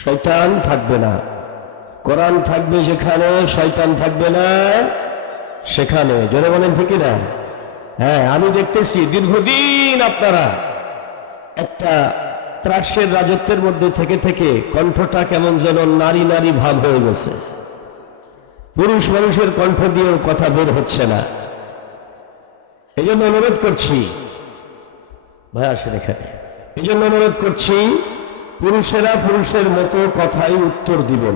শয়তান থাকবে না। কোরআন থাকবে যেখানে, শয়তান থাকবে না সেখানে। জোরে বলেন ঠিক না হ্যাঁ আমি দেখতেছি দীর্ঘদিন আপনারা একটা ত্রাসের রাজত্বের মধ্যে থেকে থেকে কণ্ঠটা কেমন যেন নারী নারী ভাব হয়ে গেছে। পুরুষ মানুষের কণ্ঠ দিয়েও কথা বের হচ্ছে না। এই জন্য অনুরোধ করছি, ভাই আসেন এখানে। এই জন্য অনুরোধ করছি পুরুষেরা পুরুষের মতো কথাই উত্তর দিবেন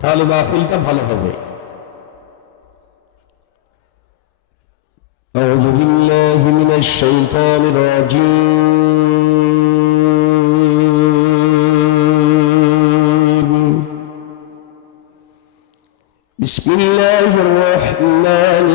তাহলে মাহফিলটা ভালো হবে أعوذ بالله من الشيطان الرجيم بسم الله الرحمن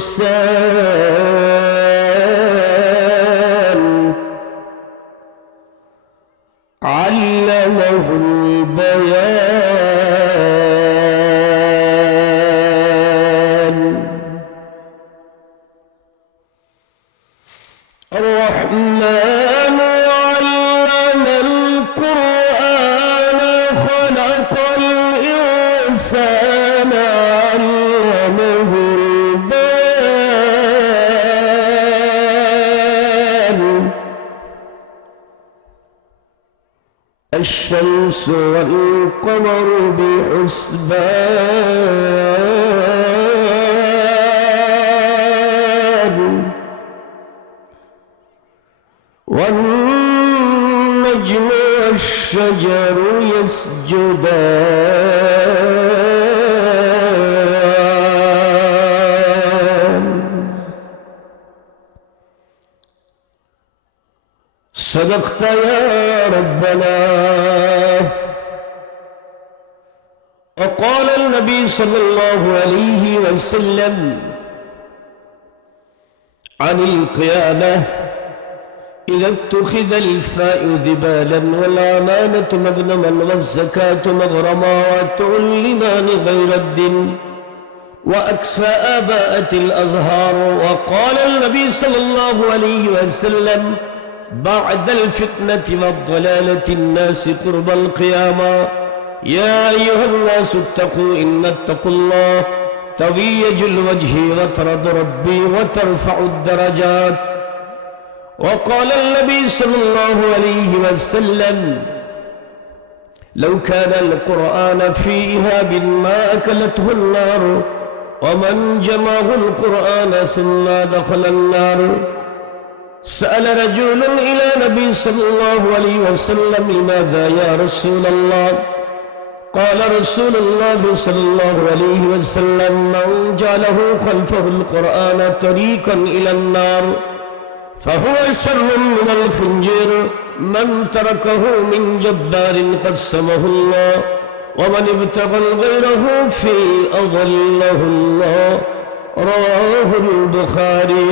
الإنسان الشمس والقمر بحسبان. والنجم والشجر يسجدان. صدقت يا ربنا. وقال النبي صلى الله عليه وسلم عن القيامة إذا اتخذ الفاء ذبالا والأمانة مغنما والزكاة مغرما وتعلمان غير الدين وأكسى آباءت الأزهار وقال النبي صلى الله عليه وسلم بعد الفتنة والضلالة الناس قرب القيامة. يا أيها الناس اتقوا إن اتقوا الله. تويج الوجه وترد ربي وترفع الدرجات. وقال النبي صلى الله عليه وسلم لو كان القرآن في إهاب ما أكلته النار ومن جمعه القرآن ثم دخل النار سأل رجل إلى نبي صلى الله عليه وسلم لماذا يا رسول الله؟ قال رسول الله صلى الله عليه وسلم من جعله خلفه القرآن طريقا إلى النار فهو شر من الخنجر من تركه من جبار قسمه الله ومن ابتغى غيره في أضله الله. رواه البخاري.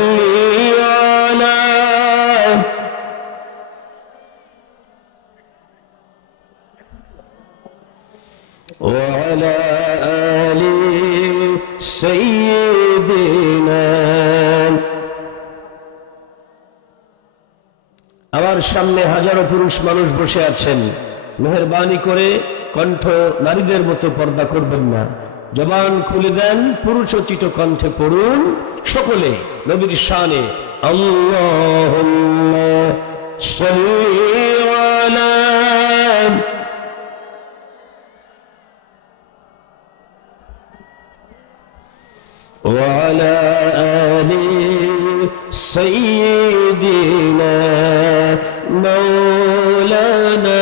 আমার সামনে হাজারো পুরুষ মানুষ বসে আছেন মেহরবানি করে কণ্ঠ নারীদের মতো পর্দা করবেন না জবান খুলে দেন পুরুষ চিত কণ্ঠে পড়ুন সকলে নবীর শানে আল্লাহুম্মা সাল্লি আলা وعلى آل سيدنا মৌলানা।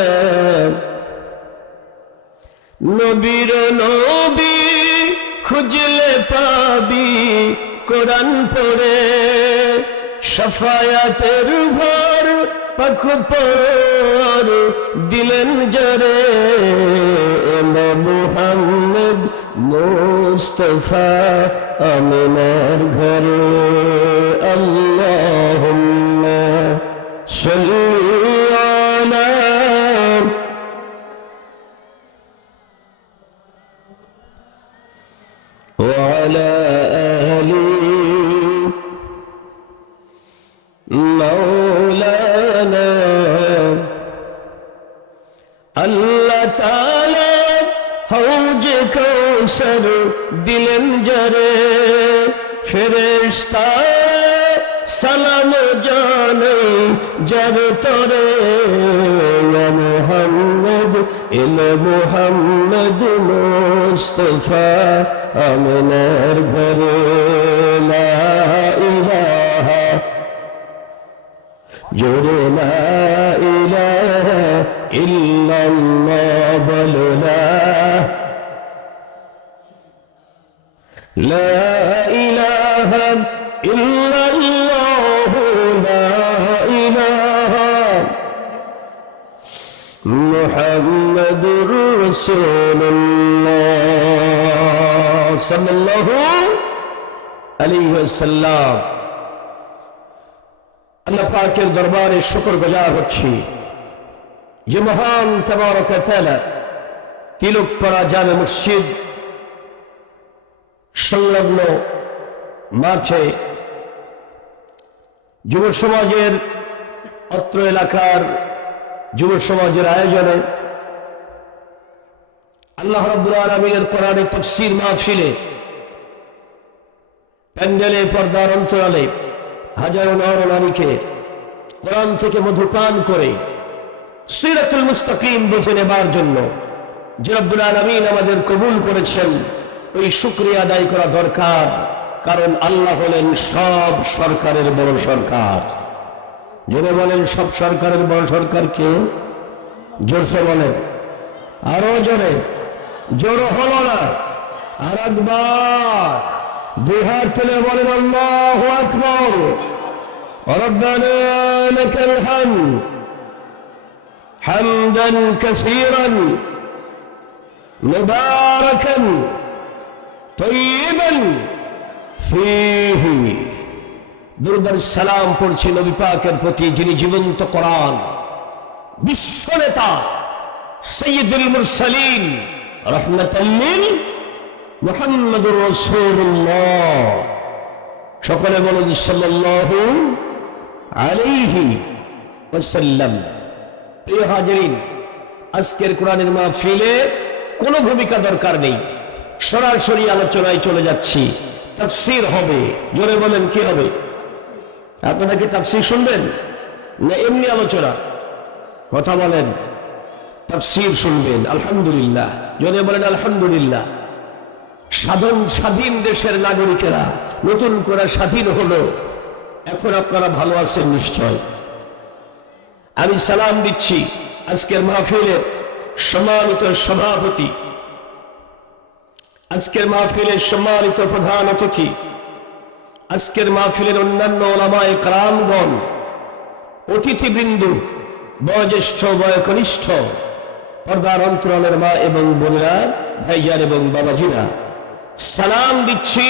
নবীর নবী খুঁজলে পাবি কোরআন পড়ে। সফায়াতের ভর পাখ পর দিলেন জরে। মোহাম্মদ মোস্তফা আমিনার ঘরে। আল্লাহ সল্লি কৌসর দিলেন জরে ফেরেশতা সালাম জানে জর তরে। মোহাম্মদ, ইল মোহাম্মদ মুস্তফা, আমনার ঘরে জোরে লা ইলাহা ইল্লাল্লাহ বলো লা লা ইলাহা ইল্লাল্লাহ লা ইলাহা মুহাম্মাদুর রাসূলুল্লাহ সাল্লাল্লাহু আলাইহি ওয়াসাল্লাম আল্লাহ পাকের দরবারে শুকর গুজার হচ্ছি যে মহান তবারক তাআলা তিলকপাড়া জামে মসজিদ সংলগ্ন মাঠে যুব সমাজের অত্র এলাকার যুব সমাজের আয়োজনে আল্লাহ রাব্বুল আলামিনের কোরআনে তাফসীর মাহফিলে প্যান্ডেলে, পর্দার অন্তরালে হাজারো নর নারীকে কোরআন থেকে মধুপান করে সিরাতুল মুস্তাকিম বুঝে নেবার জন্য যে রব্বুল আলামিন আমাদের কবুল করেছেন। ওই শুকরিয়া আদায় করা দরকার কারণ আল্লাহ হলেন সব সরকারের বড় সরকার জোরে বলেন সব সরকারের বড় সরকার কে জোরসে বলেন আরো জোরে জোর হলো না আর একবার দুই হাত তুলে বলেন আল্লাহ আকবর ربنا لك الحمد حمدا كثيرا مباركا তৈবেন ফিহি। দুর্বার সালাম পড়ছে নবী প্রতি, যিনি জীবন্ত কোরআন। বিশ্ব নেতা সৈয়দুল মুরসালিন রহমতাল্লিল মোহাম্মদুর রসুল্লাহ সকলে বলুন সাল্লাল্লাহু আলাইহি ওয়াসাল্লাম। প্রিয় হাজরিন, আজকের কোরআনের মাহফিলে কোনো ভূমিকা দরকার নেই। সরাসরি আলোচনায় চলে যাচ্ছি। তাফসীর হবে। জোরে বলেন, কি হবে? আপনারা কি তাফসীর শুনবেন? না এমনি আলোচনা? কথা বলেন। তাফসীর শুনবেন, আলহামদুলিল্লাহ। জোরে বলেন, আলহামদুলিল্লাহ। সাধন স্বাধীন দেশের নাগরিকেরা, নতুন করে স্বাধীন হলো। এখন আপনারা ভালো আছেন নিশ্চয়। আমি সালাম দিচ্ছি আজকের মাহফিলের সম্মানিত সভাপতি আজকের মাহফিলের সম্মানিত প্রধান অতিথি, আজকের মাহফিলের অন্যান্য ওলামায় কারামগণ, অতিথিবৃন্দু, বয়োজ্যেষ্ঠ, বয়কনিষ্ঠ, পর্দার অন্তরালের মা এবং বোনেরা, ভাইজান এবং বাবাজিরা, সালাম দিচ্ছি,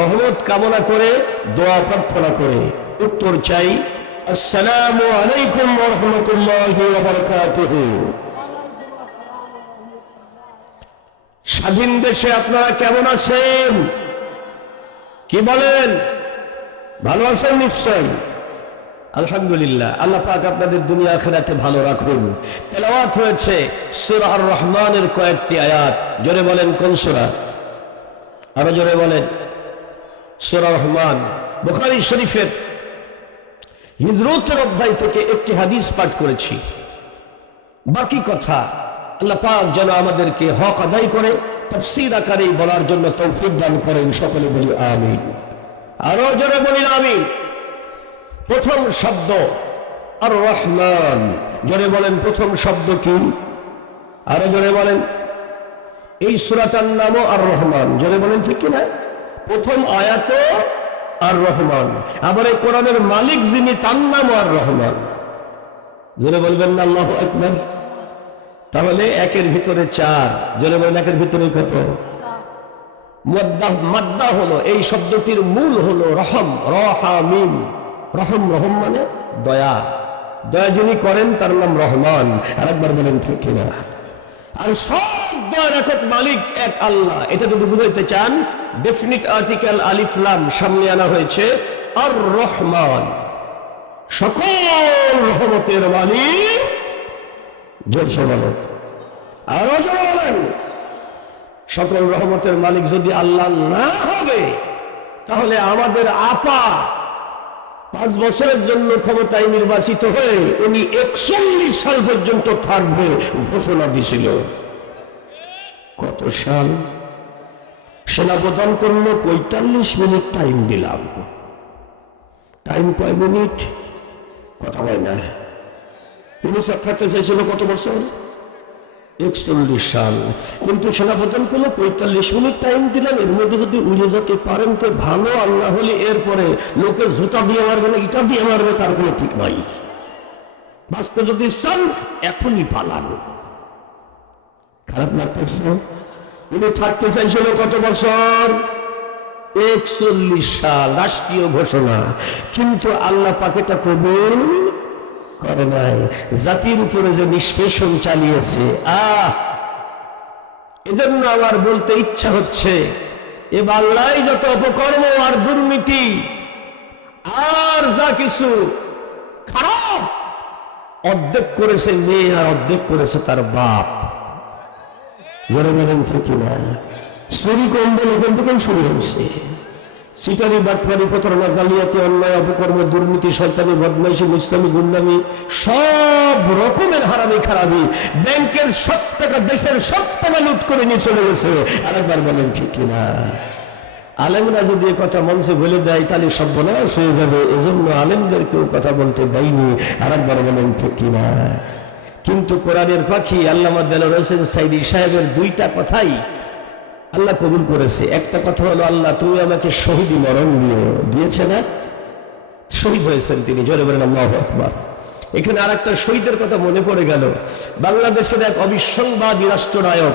রহমত কামনা করে, দোয়া প্রার্থনা করে। উত্তর চাই, আসসালামু আলাইকুম রহমতুল্লাহ স্বাধীন দেশে আপনারা কেমন আছেন? কি বলেন? ভালো আছেন নিশ্চয় আলহামদুলিল্লাহ, আল্লাহ পাক আপনাদের দুনিয়া আখেরাতে ভালো রাখুন। তেলাওয়াত হয়েছে সূরা আর রহমানের কয়েকটি আয়াত। জোরে বলেন, কোন সূরা? আরও জোরে বলেন। সুরা রহমান বুখারী শরীফের হিজরতের অধ্যায় থেকে একটি হাদিস পাঠ করেছি। বাকি কথা আল্লাহ পাক যেন আমাদেরকে হক আদায় করে তফসির আকারে বলার জন্য তৌফিক দান করেন সকলে বলি আমিন। আরও জোরে বলি আমিন। প্রথম শব্দ আর রহমান জোরে বলেন, প্রথম শব্দ কি? আরও জোরে বলেন। এই সুরাটার নামও আর রহমান জোরে বলেন, ঠিক কিনা? প্রথম আয়াত আর রহমান আবার এই কোরআনের মালিক যিনি, তার নামও আর রহমান জোরে বলবেন না, আল্লাহ একবার তাহলে একের ভিতরে চার। জোরে বলেন, একের ভিতরে কত? মাদ্দা হলো, এই শব্দটির মূল হলো রহম রহামিম রহম রহম মানে দয়া। দয়া যিনি করেন, তার নাম রহমান। আর একবার বলেন, ঠিক কিনা? আর সব দয়ার একক মালিক এক আল্লাহ। এটা যদি বুঝাইতে চান ডেফিনিট আর্টিকেল আলিফলাম সামনে আনা হয়েছে, আর রহমান। সকল রহমতের মালিক জোরসে বলেন বলেন, সকল রহমতের মালিক যদি আল্লাহ না হবে, তাহলে আমাদের আপা পাঁচ বছরের জন্য ক্ষমতায় নির্বাচিত হয়ে উনি একচল্লিশ সাল পর্যন্ত থাকবে ঘোষণা দিছিল। কত সাল? সেনা প্রদান করল, পঁয়তাল্লিশ মিনিট টাইম দিলাম। টাইম কয় মিনিট? কথা হয় না। থাকতে চাইছিল কত বছর? একচল্লিশ সাল। কিন্তু সেনাপ্রধান পঁয়তাল্লিশ মিনিট টাইম এর মধ্যে যদি উড়ে যেতে পারেন তো ভালো না হলে এরপরে লোকের জুতা দিয়ে মারবে না, ইটা দিয়ে মারবে, তার কোনো ঠিক নাই। বাঁচতে যদি চান, এখনই পালানো। খারাপ লাগতেছে। উনি থাকতে চাইছিল কত বছর? একচল্লিশ সাল, রাষ্ট্রীয় ঘোষণা। কিন্তু আল্লাহ পাকেটা কবুল করে নাই। জাতির উপরে যে নিষ্পেষণ চালিয়েছে, আহ! এজন্য আমার বলতে ইচ্ছা হচ্ছে, এ বাংলায় যত অপকর্ম আর দুর্নীতি, আর যা কিছু খারাপ, অর্ধেক করেছে মেয়ে আর অর্ধেক করেছে তার বাপ। জোরে বলেন ঠিক চুরি কম্বল এখান থেকে শুরু হয়েছে সিটারি বাটপারি প্রতারণা, জালিয়াতি, অন্যায়, অপকর্ম, দুর্নীতি, শয়তানি, বদমাইশি মুসলামি গুন্ডামি, সব রকমের হারামি খারাপি ব্যাংকের সব টাকা, দেশের সব টাকা লুট করে নিয়ে চলে গেছে। আরেকবার বলেন, ঠিক কিনা? আলেমরা যদি কথা মঞ্চে বলে দেয়, তাহলে সর্বনাশ হয়ে যাবে। এজন্য আলেমদেরকেও কথা বলতে দেয়নি। আরেকবার বলেন, ঠিক কিনা? কিন্তু কোরআনের পাখি আল্লামা দেল হোসেন সাইদি সাহেবের দুইটা কথাই আল্লাহ কবুল করেছে। একটা কথা হলো, আল্লাহ, তুমি আমাকে শহীদি মরণ দিও। দিয়েছে না? শহীদ হয়েছেন তিনি, জোরে বলেন, আল্লাহ আকবার। এখানে আর একটা শহীদের কথা মনে পড়ে গেল। বাংলাদেশের এক অবিসংবাদী রাষ্ট্রনায়ক,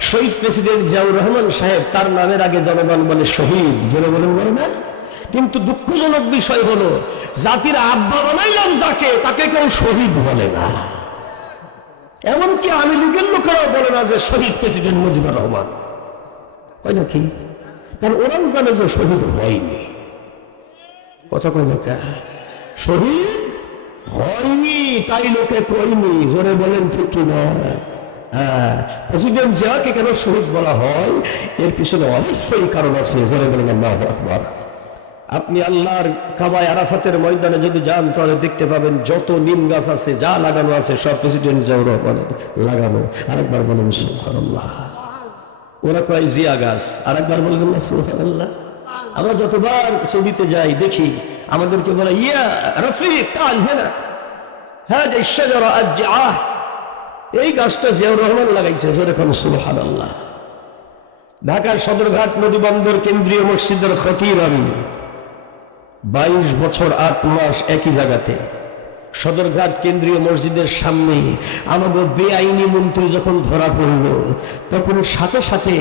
শহীদ প্রেসিডেন্ট জিয়াউর রহমান সাহেব, তার নামের আগে জনগণ বলে শহীদ। জোরে বলেন, বলে না? কিন্তু দুঃখজনক বিষয় হলো, জাতির আব্বা বানাইলাম যাকে, তাকে কেউ শহীদ বলে না। এমনকি আমি লীগের লোকেরাও বলে না যে শহীদ প্রেসিডেন্ট মুজিবুর রহমান। হয় নাকি কারণ ওরাও জানে যে শহীদ হয়নি। কথা কয় না কে? শহীদ হয়নি, তাই লোকে কইনি জোরে বলেন ঠিক কিনা হ্যাঁ প্রেসিডেন্ট জিয়াকে কেন শহীদ বলা হয়? এর পিছনে অবশ্যই কারণ আছে। জোরে বলেন আল্লাহ আপনি আল্লাহর কাবায় আরাফাতের ময়দানে যদি যান, তাহলে দেখতে পাবেন যত নিম গাছ আছে, যা লাগানো আছে, সব প্রেসিডেন্ট জিয়াউর রহমানের লাগানো। আরেকবার বলেন, সুবহানাল্লাহ। ওরা কয় জিয়া গাছ আরেকবার বলবেন না সুবহানাল্লাহ। আমরা যতবার ছবিতে যাই, দেখি আমাদেরকে বলে, ইয়া রফিক, কাল হেনা। হ্যাঁ যে শাজারা আজ এই গাছটা জিয়াউর রহমান লাগাইছে যেরকম সুবহানাল্লাহ। ঢাকার সদরঘাট নদী বন্দর কেন্দ্রীয় মসজিদের খতিব আমি। বাইশ বছর আট মাস একই জায়গাতে। সদরঘাট কেন্দ্রীয় মসজিদের সামনে আমাদের বেআইনি মন্ত্রী যখন ধরা পড়ল, তখন সাথে সাথে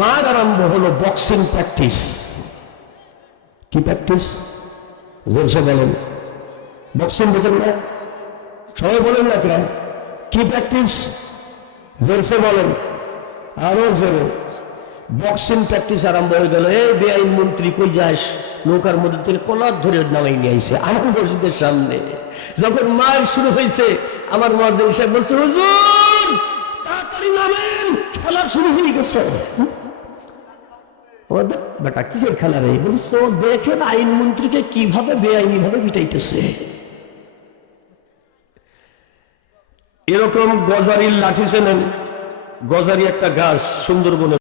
মার আরম্ভ হলো বক্সিং প্র্যাকটিস কি প্র্যাকটিস বলছে বলেন। বক্সিং বোঝেন না? সবাই বলেন না কেন? কি প্র্যাকটিস জোরসে বলেন। আরও জোরে। বক্সিং প্র্যাকটিস আরম্ভ হয়ে গেল। এই বেআইন মন্ত্রী কই যাস? নৌকার মধ্যে থেকে কলার ধরে নামাই নিয়ে আইসে আমার মসজিদের সামনে। যখন মায়ের শুরু হয়েছে আমার মহাজন সাহেব বলছে, হুজুর, তাড়াতাড়ি নামেন। খেলা শুরু হয়ে গেছে। বেটা, কিসের খেলা রে? বলছি দেখেন আইনমন্ত্রীকে কীভাবে বেআইনি ভাবে পিটাইতেছে। এরকম গজারির লাঠি চেনেন। গজারি একটা গাছ সুন্দরবনে